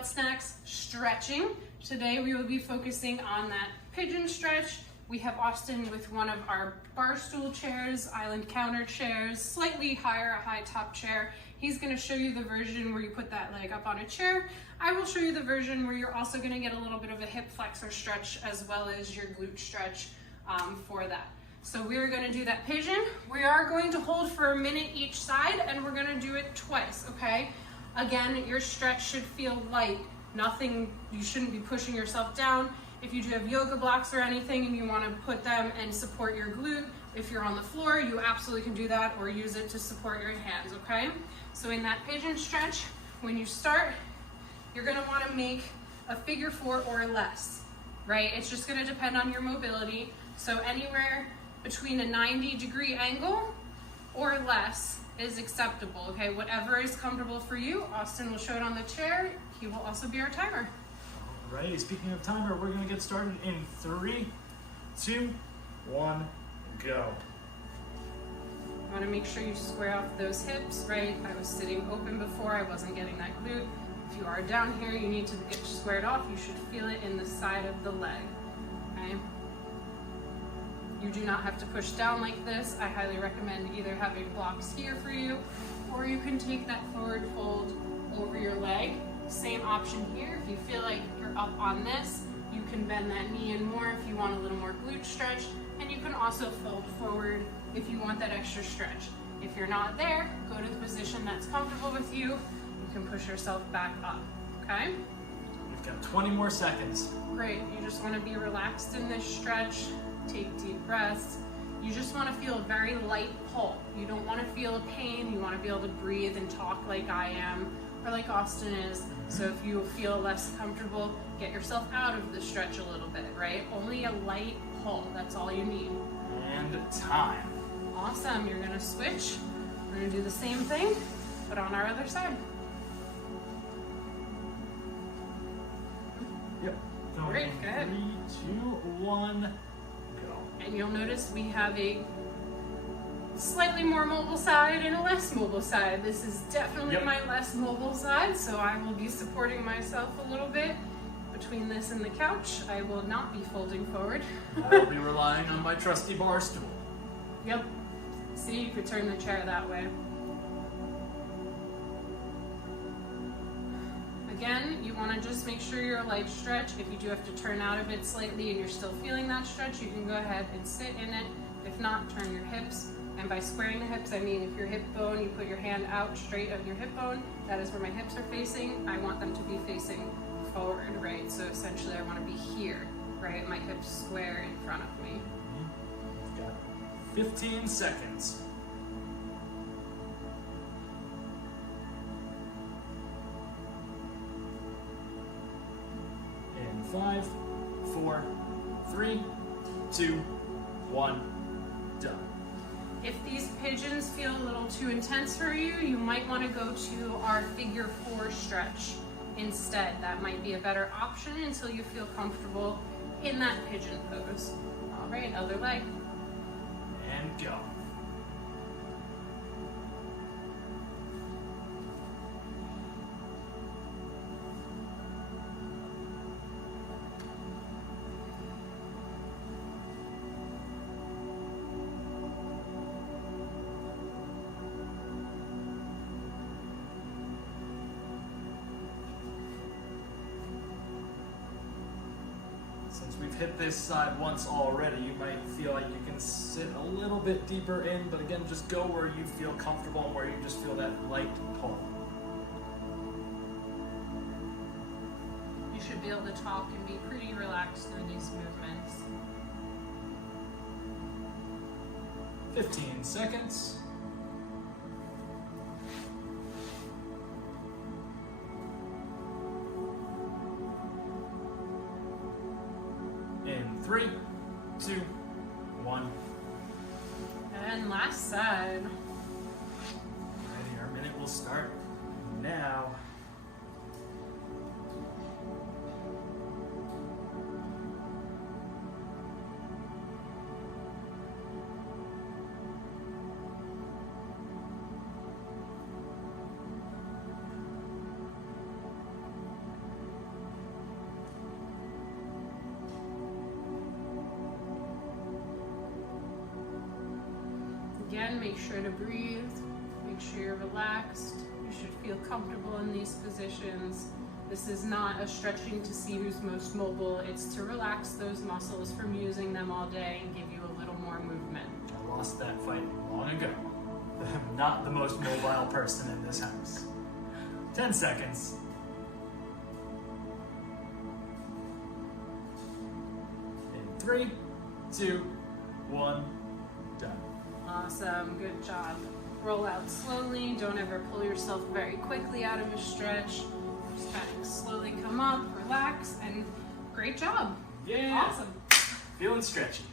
what's next? Stretching. Today we will be focusing on that pigeon stretch. We have Austin with one of our bar stool chairs, island counter chairs, slightly higher, a high top chair. He's gonna show you the version where you put that leg up on a chair. I will show you the version where you're also gonna get a little bit of a hip flexor stretch as well as your glute stretch for that. So we're gonna do that pigeon. We are going to hold for a minute each side and we're gonna do it twice, okay? Again, your stretch should feel light. Nothing, you shouldn't be pushing yourself down. If you do have yoga blocks or anything and you want to put them and support your glute, if you're on the floor, you absolutely can do that or use it to support your hands, okay? So in that pigeon stretch, when you start, you're gonna want to make a figure 4 or less, right? It's just gonna depend on your mobility. So anywhere between a 90-degree angle or less is acceptable, okay? Whatever is comfortable for you. Austin will show it on the chair. He will also be our timer. Alrighty, speaking of timer, we're gonna get started in 3, 2, 1, go. You wanna make sure you square off those hips, right? I was sitting open before, I wasn't getting that glute. If you are down here, you need to get squared off. You should feel it in the side of the leg, okay? You do not have to push down like this. I highly recommend either having blocks here for you, or you can take that forward fold over your leg. Same option here. If you feel like you're up on this, you can bend that knee in more if you want a little more glute stretch, and you can also fold forward if you want that extra stretch. If you're not there, go to the position that's comfortable with you. You can push yourself back up, okay? We've got 20 more seconds. Great, you just wanna be relaxed in this stretch. Take deep breaths. You just wanna feel a very light pull. You don't wanna feel a pain. You wanna be able to breathe and talk like I am, or like Austin is. So if you feel less comfortable, get yourself out of the stretch a little bit, right? Only a light pull, that's all you need. And time. Awesome, you're gonna switch. We're gonna do the same thing, but on our other side. Yep. Great, go ahead. 3, 2, 1, go. And you'll notice we have a slightly more mobile side and a less mobile side. This is definitely my less mobile side, so I will be supporting myself a little bit between this and the couch. I will not be folding forward. I'll be relying on my trusty bar stool. Yep. See, you could turn the chair that way. Again, you want to just make sure you're a light stretch. If you do have to turn out of it slightly and you're still feeling that stretch, you can go ahead and sit in it. If not, turn your hips. And by squaring the hips, I mean if your hip bone, you put your hand out straight of your hip bone, that is where my hips are facing. I want them to be facing forward, right? So essentially I want to be here, right? My hips square in front of me. We've got 15 seconds. In 5, 4, 3, 2, 1, done. If these pigeons feel a little too intense for you, you might want to go to our figure 4 stretch instead. That might be a better option until you feel comfortable in that pigeon pose. All right, other leg. And go. Since we've hit this side once already, you might feel like you can sit a little bit deeper in, but again, just go where you feel comfortable and where you just feel that light pull. You should be able to talk and be pretty relaxed through these movements. 15 seconds. In 3, 2, 1. And last side. Alrighty, our minute will start now. again, make sure to breathe, make sure you're relaxed. You should feel comfortable in these positions. This is not a stretching to see who's most mobile. It's to relax those muscles from using them all day and give you a little more movement. I lost that fight long ago. I'm not the most mobile person in this house. 10 seconds. In 3, 2, 1, done. Awesome, good job. Roll out slowly. Don't ever pull yourself very quickly out of a stretch. Just kind of slowly come up, relax, and great job. Yeah. Awesome. Feeling stretchy.